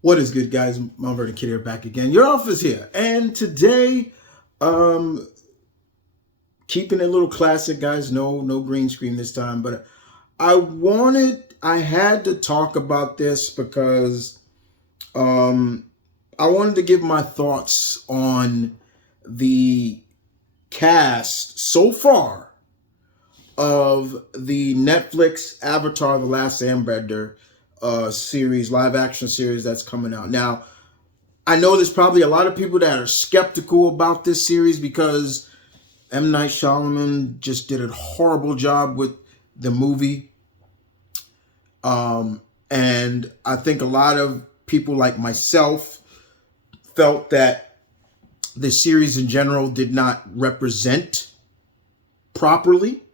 What is good, guys? M.V.K here, back again. Your office here, and today, um, keeping it a little classic, guys. No green screen this time, but I had to talk about this because um, I wanted to give my thoughts on the cast so far of the Netflix Avatar: The Last Airbender series, live action series that's coming out now. I know there's probably a lot of people that are skeptical about this series because M. Night Shyamalan just did a horrible job with the movie. And I think a lot of people like myself felt that the series in general did not represent properly.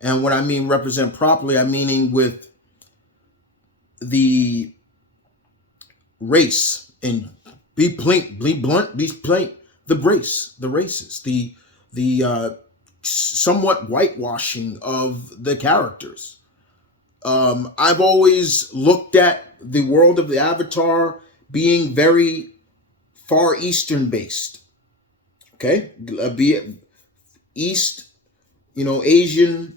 And when I mean represent properly, I'm meaning with the race and be blunt, be plain, the races, the somewhat whitewashing of the characters. I've always looked at the world of the Avatar being very Far Eastern based. Okay, be it East, Asian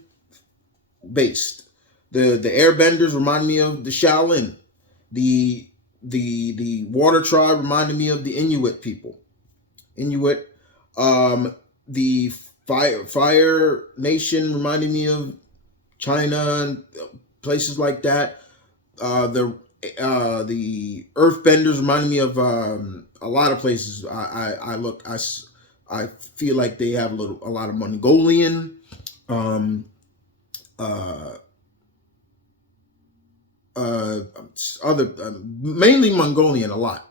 based. The Airbenders remind me of the Shaolin. The the water tribe reminded me of the Inuit people. Inuit. The fire nation reminded me of China and places like that. The earthbenders reminded me of a lot of places. I feel like they have a lot of Mongolian, um, uh, uh, other mainly Mongolian a lot.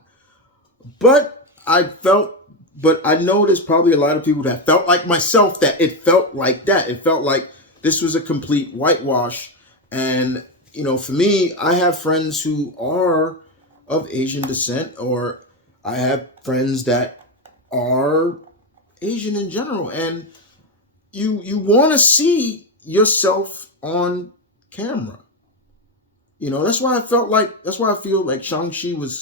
But I know there's probably a lot of people that felt like myself that it felt like that. It felt like this was a complete whitewash. And, for me, I have friends who are of Asian descent, or I have friends that are Asian in general. And you want to see yourself on camera. That's why I feel like Shang-Chi was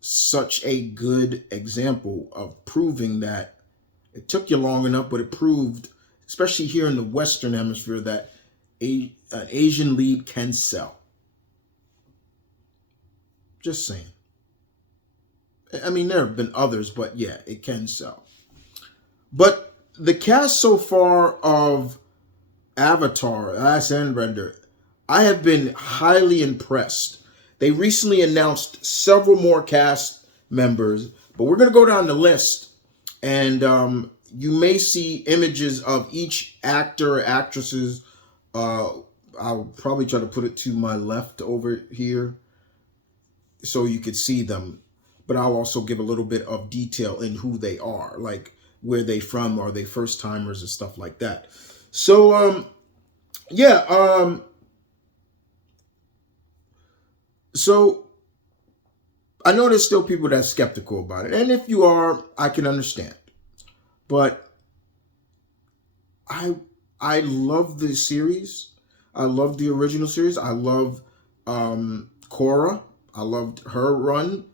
such a good example of proving that it took you long enough, but it proved, especially here in the Western Hemisphere, that an Asian lead can sell. Just saying. I mean, there have been others, but yeah, it can sell. But the cast so far of Avatar: Last Airbender, I have been highly impressed. They recently announced several more cast members, but we're going to go down the list, and you may see images of each actor or actresses. Uh, I'll probably try to put it to my left over here so you could see them, but I'll also give a little bit of detail in who they are, like where they from, are they first timers and stuff like that. So yeah, so I know there's still people that's skeptical about it, and if you are, I can understand. But I I love the series. I love the original series. I love Korra. I loved her run.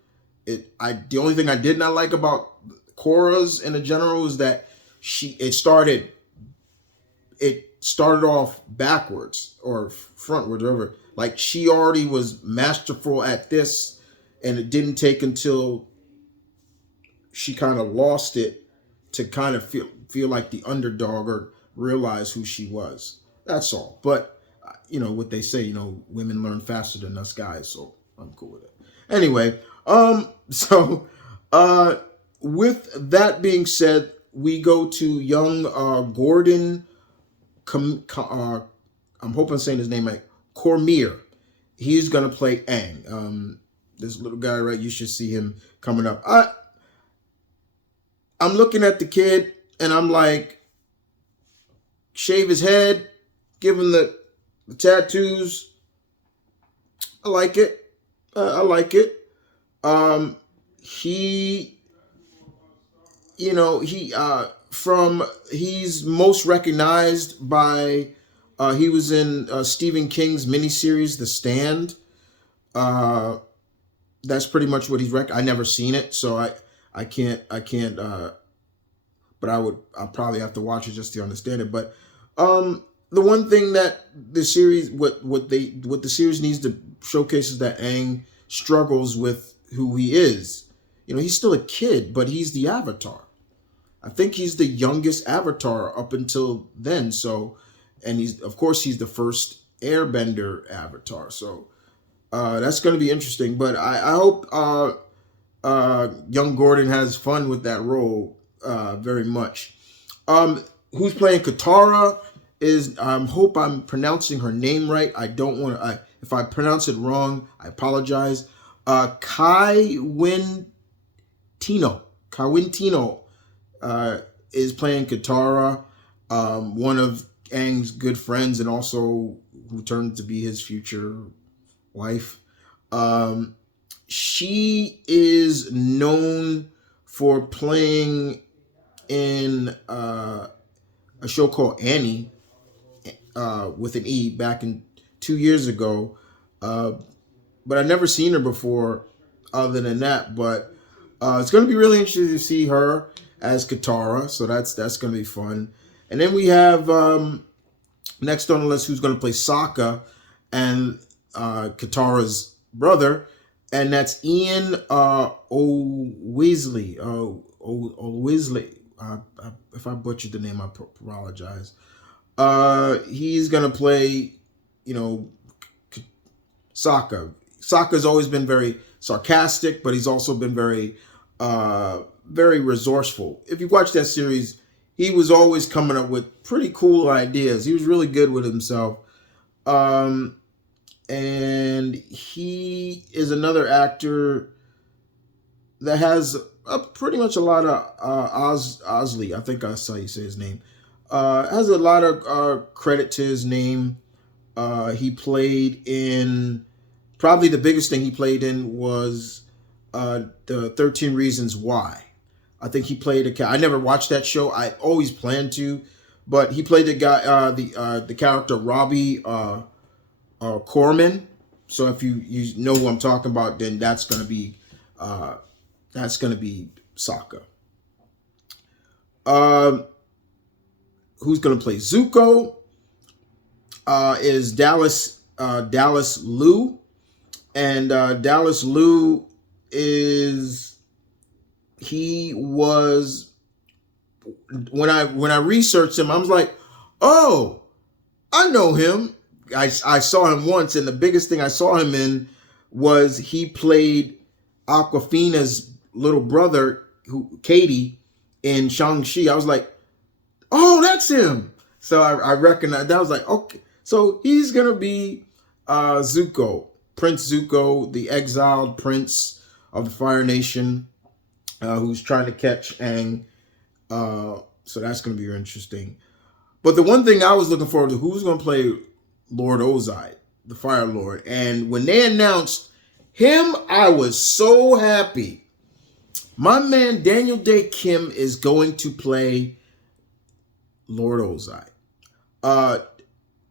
The only thing I did not like about Korra's in the general is that it started off backwards or frontwards, whatever. Like she already was masterful at this, and it didn't take until she kind of lost it to kind of feel like the underdog or realize who she was. That's all. But what they say, women learn faster than us guys, so I'm cool with it. Anyway, so uh, with that being said, we go to young Gordon. I'm hoping I'm saying his name right. Cormier. He's gonna play Aang. This little guy, right? You should see him coming up. I'm looking at the kid and I'm like, shave his head, give him the tattoos. I like it. I like it. Um, he, from he's most recognized by he was in Stephen King's miniseries The Stand. Uh, that's pretty much what he's I never seen it, so I can't. But I'll probably have to watch it just to understand it. But the one thing that the series, what the series needs to showcase is that Aang struggles with who he is. You know, he's still a kid, but he's the Avatar. I think he's the youngest Avatar up until then. So, and he's of course he's the first Airbender Avatar. So that's going to be interesting. But I hope young Gordon has fun with that role very much. Who's playing Katara is hope I'm pronouncing her name right. I don't want to. If I pronounce it wrong, I apologize. Kai Win Tino is playing Katara, one of Aang's good friends, and also who turned to be his future wife. She is known for playing in a show called Annie with an E back in 2 years ago. But I've never seen her before other than that. But it's going to be really interesting to see her as Katara. So that's going to be fun. And then we have next on the list who's going to play Saka and Katara's brother. And that's Ian O'Weasley. O'Weasley. If I butchered the name, I apologize. He's going to play, Saka. Saka's always been very sarcastic, but he's also been very, very resourceful. If you watch that series, he was always coming up with pretty cool ideas. He was really good with himself. And he is another actor that has pretty much a lot of Osley. I think that's how you say his name. Has a lot of credit to his name. He played in, probably the biggest thing he played in was the 13 Reasons Why. I think he played I never watched that show. I always planned to, but he played the guy, the character Robbie Corman. So if you know who I'm talking about, then that's gonna be Sokka. Who's gonna play Zuko? Is Dallas Liu, and Dallas Liu was when I researched him, I was like, oh, I know him. I saw him once, and the biggest thing I saw him in was he played Awkwafina's little brother, Katie, in Shang-Chi. I was like, oh, that's him. So I recognized that. I was like, okay. So he's going to be Zuko, Prince Zuko, the exiled prince of the Fire Nation, who's trying to catch Aang. So that's going to be interesting. But the one thing I was looking forward to, who's going to play Lord Ozai, the Fire Lord. And when they announced him, I was so happy. My man Daniel Day Kim is going to play Lord Ozai.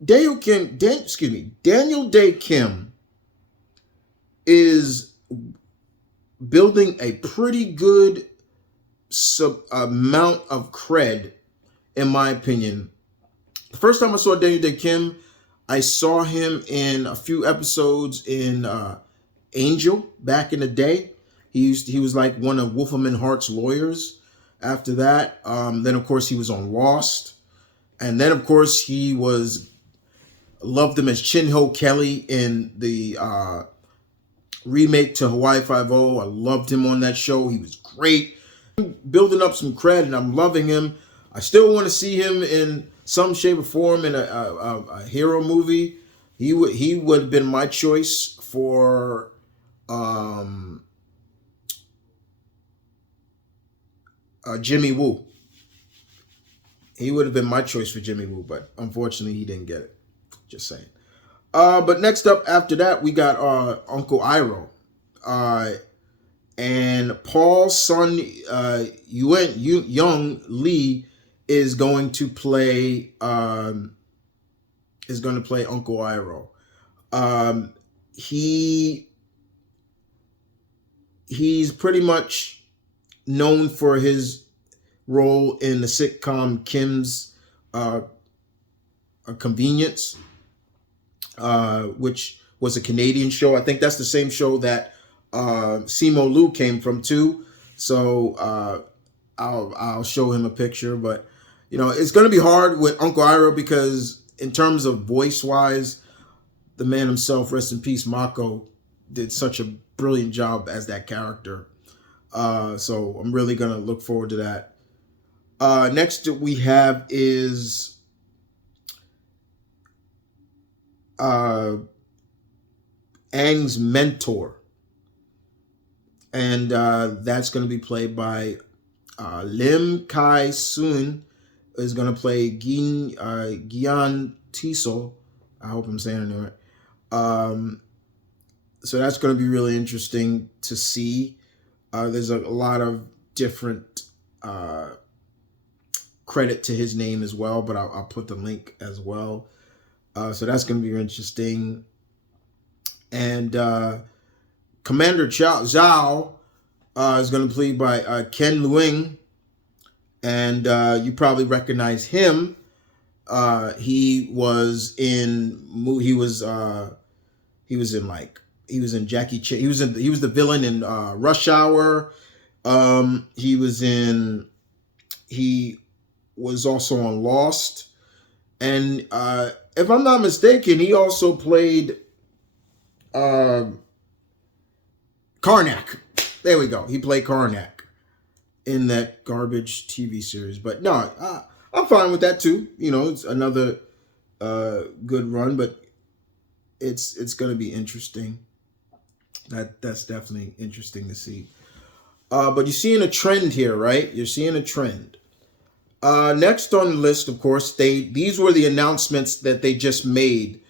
Daniel Day Kim is building a pretty good amount of cred, in my opinion. The first time I saw Daniel Day Kim, I saw him in a few episodes in Angel back in the day. He was like one of Wolfram Hart's lawyers. After that, then of course he was on Lost, and then of course he loved him as Chin Ho Kelly in the remake to Hawaii Five-0. I loved him on that show. He was great, building up some cred, and I'm loving him. I still want to see him in some shape or form in a hero movie. He would have been my choice for Jimmy Woo. He would have been my choice for Jimmy Woo, but unfortunately he didn't get it. Just saying. But next up after that, we got Uncle Iroh. And Paul's son, Young Lee, is going to play Uncle Iroh. He he's pretty much known for his role in the sitcom Kim's uh, Convenience, which was a Canadian show. I think that's the same show that Simo Liu came from too. So I'll show him a picture, but it's going to be hard with Uncleiro because in terms of voice wise, the man himself, rest in peace, Mako, did such a brilliant job as that character. So I'm really going to look forward to that. Next we have is Aang's mentor. And that's going to be played by Lim Kai Soon is going to play Gian Tiso. I hope I'm saying it right. So that's going to be really interesting to see. There's a lot of different credit to his name as well, but I'll put the link as well. So that's going to be interesting. And Commander Zhao is going to be played by Ken Leung. And you probably recognize him. He was in Jackie Chan. He was the villain in Rush Hour. He was also on Lost. And if I'm not mistaken, he also played Karnak. There we go. He played Karnak in that garbage TV series. But no, I'm fine with that too. It's another good run, but it's going to be interesting. That's definitely interesting to see. But you're seeing a trend here, right? You're seeing a trend. Next on the list, of course, these were the announcements that they just made.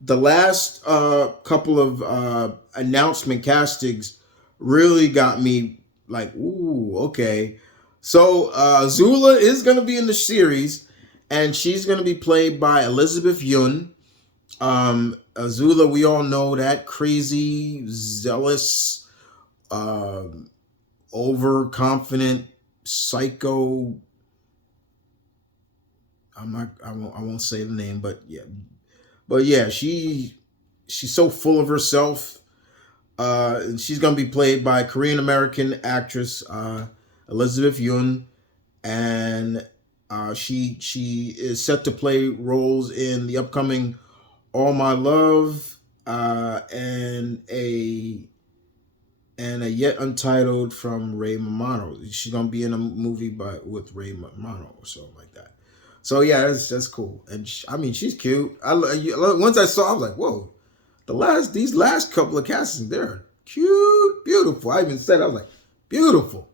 The last couple of announcement castings really got me like, ooh, okay. So Zula is going to be in the series, and she's going to be played by Elizabeth Yun. Zula, we all know that crazy, zealous, overconfident, psycho. I won't say the name, but yeah, she's so full of herself. And she's gonna be played by Korean American actress Elizabeth Yun, and she is set to play roles in the upcoming All My Love and a yet untitled from Ray Romano. She's gonna be in a movie with Ray Romano or something like that. So yeah, that's cool. And she's cute. Once I saw, I was like, whoa. These last couple of castings, they're cute, beautiful. I even said, I was like, beautiful,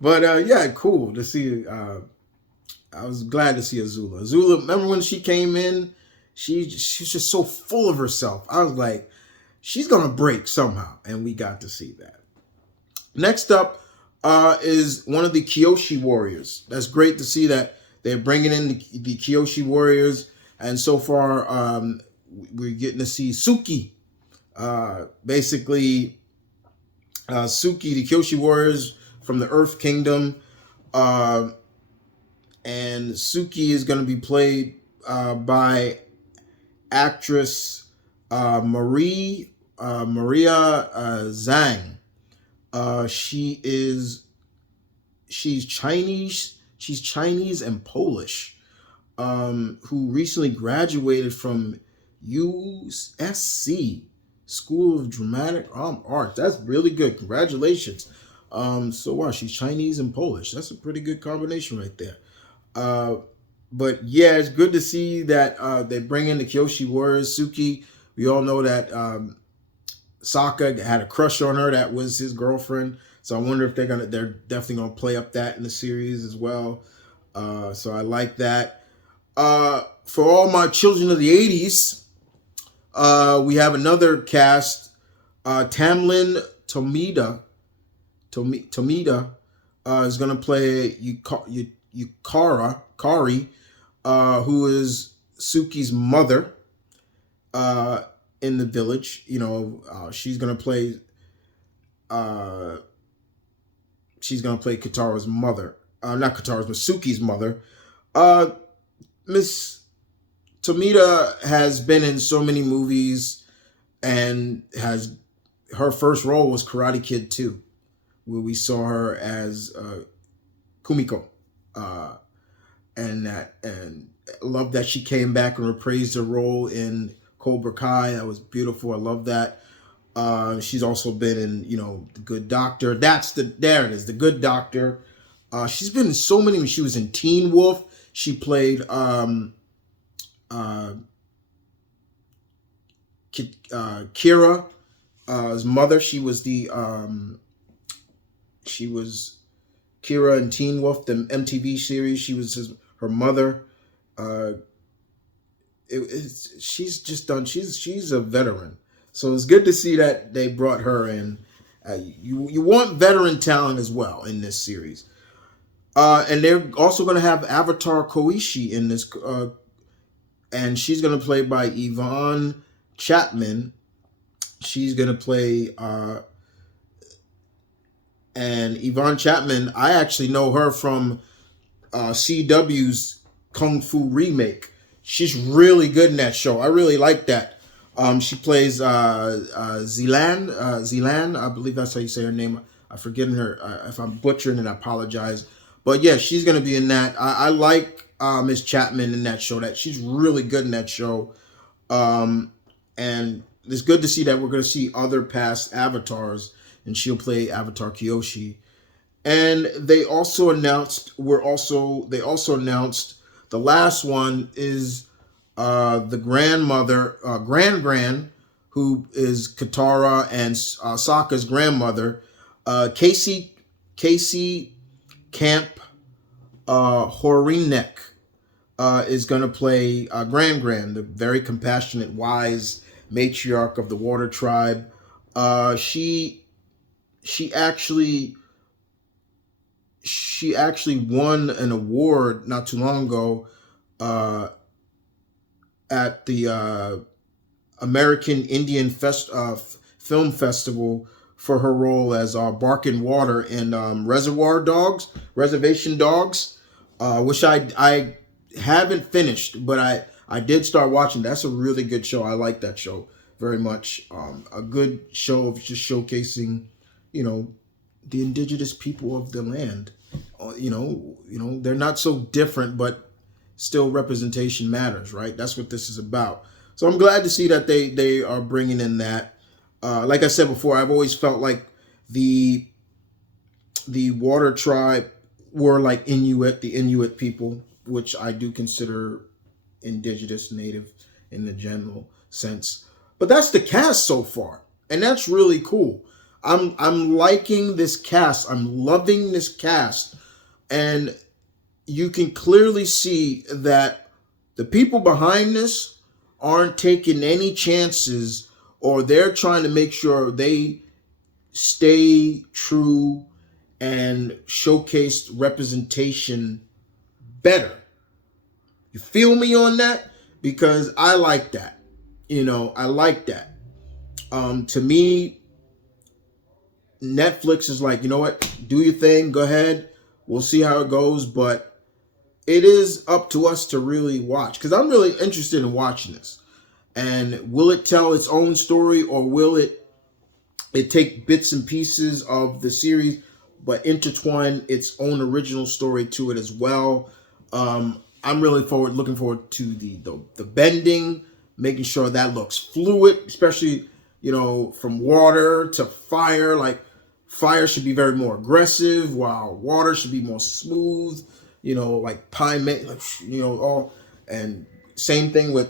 But yeah, cool to see. I was glad to see Azula. Azula, remember when she came in? She's just so full of herself. I was like, she's gonna break somehow, and we got to see that. Next up is one of the Kyoshi Warriors. That's great to see that they're bringing in the Kyoshi Warriors, and so far we're getting to see Suki. Basically, Suki, the Kyoshi Warriors from the Earth Kingdom, and Suki is going to be played by actress Maria Zhang. She's Chinese. She's Chinese and Polish, who recently graduated from USC School of Dramatic Art. That's really good. Congratulations. So wow, she's Chinese and Polish. That's a pretty good combination right there. But yeah, it's good to see that they bring in the Kyoshi Warriors. Suki, we all know that Saka had a crush on her. That was his girlfriend. So I wonder if they're definitely gonna play up that in the series as well. So I like that. For all my children of the 80s, we have another cast. Tamlin Tomita is going to play Kari, who is Suki's mother in the village. She's going to play uh, she's gonna play Katara's mother. Not Katara's, but Suki's mother. Uh, Miss Tomita has been in so many movies and has her first role was Karate Kid 2, where we saw her as Kumiko. Uh, and I love that she came back and reprised her role in Cobra Kai. That was beautiful. I love that. She's also been in, The Good Doctor. There it is, The Good Doctor. She's been in so many. She was in Teen Wolf. She played Kira's mother. She was Kira in Teen Wolf, the MTV series. She was her mother. She's just done. She's a veteran, so it's good to see that they brought her in. You want veteran talent as well in this series, and they're also going to have Avatar Koishi in this, and she's going to play by Yvonne Chapman. She's going to play, and Yvonne Chapman. I actually know her from CW's Kung Fu remake. She's really good in that show. I really like that. She plays Zilan, I believe that's how you say her name. I'm forgetting her. If I'm butchering it, I apologize. But yeah, she's going to be in that. I like Miss Chapman in that show. That she's really good in that show. And it's good to see that we're going to see other past avatars, and she'll play Avatar Kyoshi. And they also announced the last one is the grandmother, Gran, who is Katara and Sokka's grandmother, Casey Camp Horinek, is going to play Gran, the very compassionate, wise matriarch of the Water Tribe. She actually won an award not too long ago at the American Indian Film Festival for her role as Barking Water in Reservation Dogs, which I haven't finished, but I did start watching. That's a really good show. I like that show very much. A good show of just showcasing, the indigenous people of the land. They're not so different, but still representation matters, right? That's what this is about. So I'm glad to see that they are bringing in that. Like I said before, I've always felt like the Water Tribe were like the Inuit people, which I do consider indigenous, native in the general sense. But that's the cast so far, and that's really cool. I'm liking this cast. I'm loving this cast. And you can clearly see that the people behind this aren't taking any chances, or they're trying to make sure they stay true and showcase representation better. You feel me on that? Because I like that. I like that. To me, Netflix is like, you know what? Do your thing. Go ahead. We'll see how it goes. But it is up to us to really watch, because I'm really interested in watching this. And will it tell its own story, or will it take bits and pieces of the series but intertwine its own original story to it as well? I'm really looking forward to the bending, making sure that looks fluid, especially from water to fire. Like, fire should be very more aggressive, while water should be more smooth. Like pine, all, and same thing with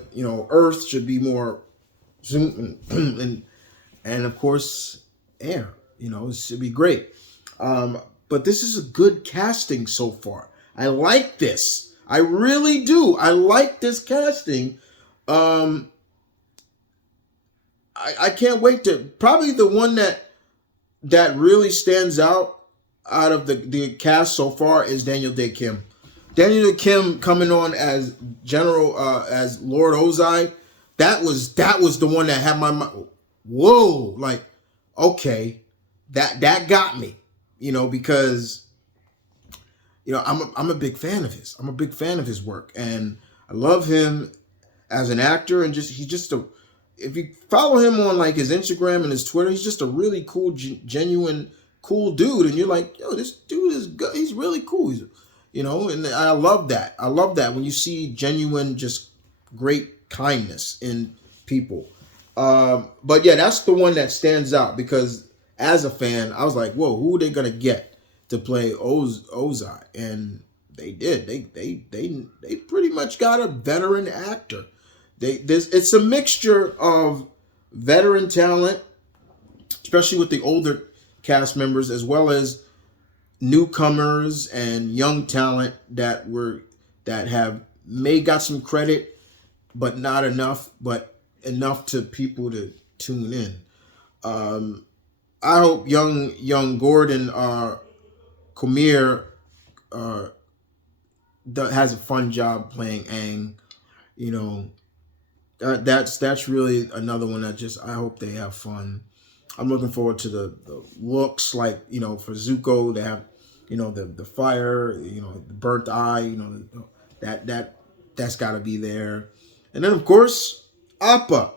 earth should be more zoom and of course air. It should be great. But this is a good casting so far. I like this. I really do. I like this casting. I can't wait to, probably the one that really stands out of the cast so far is Daniel Dae Kim. Daniel Dae Kim coming on as as Lord Ozai. That was the one that had my mind. Whoa, like, okay, that got me, because I'm a big fan of his. I'm a big fan of his work, and I love him as an actor, and he's just a. If you follow him on like his Instagram and his Twitter, he's just a really cool, genuine, cool dude, and you're like, yo, this dude is good. He's really cool. And I love that. I love that when you see genuine, just great kindness in people. But yeah, that's the one that stands out because as a fan, I was like, whoa, who are they gonna get to play Ozai? And they did. They pretty much got a veteran actor. It's a mixture of veteran talent, especially with the older cast members, as well as newcomers and young talent that have got some credit, but not enough, but enough to people to tune in. I hope young Gordon Comier has a fun job playing Aang. That's really another one that I hope they have fun. I'm looking forward to the looks, like, for Zuko, they have, the fire, the burnt eye, that's got to be there. And then, of course, Appa,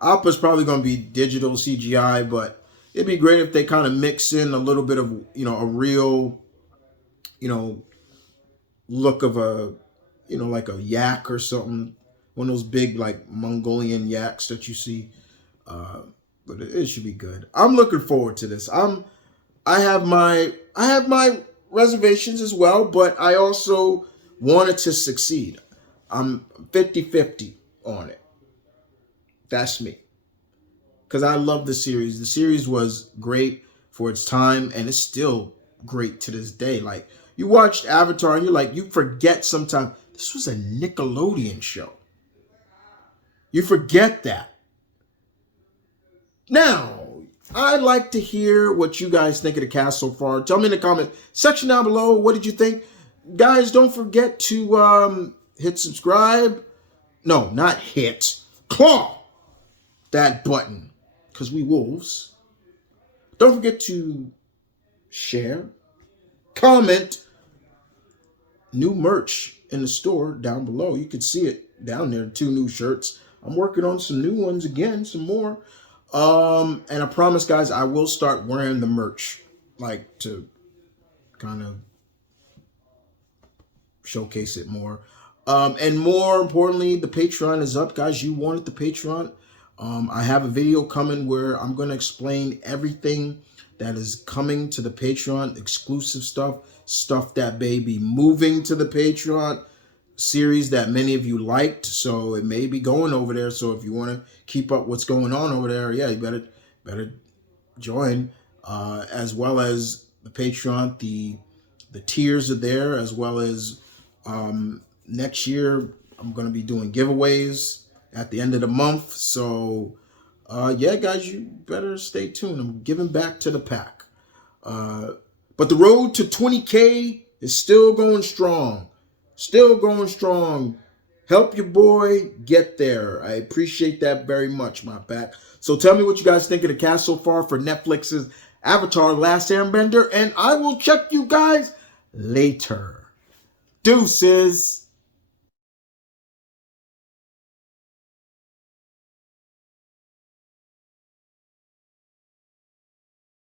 Appa's probably going to be digital CGI, but it'd be great if they kind of mix in a little bit of, a real, look of like a yak or something. One of those big, like, Mongolian yaks that you see. But it should be good. I'm looking forward to this. I have my reservations as well, but I also want it to succeed. I'm 50-50 on it. That's me. Because I love the series. The series was great for its time, and it's still great to this day. Like, you watched Avatar, and you're like, you forget sometimes, this was a Nickelodeon show. You forget that. Now, I'd like to hear what you guys think of the cast so far. Tell me in the comment section down below. What did you think? Guys, don't forget to hit subscribe. No, not hit. Claw that button. Because we wolves. Don't forget to share. Comment. New merch in the store down below. You can see it down there. 2 new shirts. I'm working on some new ones again. Some more. And I promise, guys, I will start wearing the merch, like, to kind of showcase it more. And more importantly, the Patreon is up, guys. You wanted the Patreon. I have a video coming where I'm going to explain everything that is coming to the Patreon, exclusive stuff that may be moving to the Patreon, series that many of you liked, so it may be going over there. So if you want to keep up what's going on over there, yeah, you better join. As well as the Patreon, the tiers are there, as well as next year I'm going to be doing giveaways at the end of the month. So yeah, guys, you better stay tuned. I'm giving back to the pack. But the road to 20K is still going strong. Still going strong. Help your boy get there. I appreciate that very much, my pack. So tell me what you guys think of the cast so far for Netflix's Avatar: Last Airbender, and I will check you guys later. Deuces.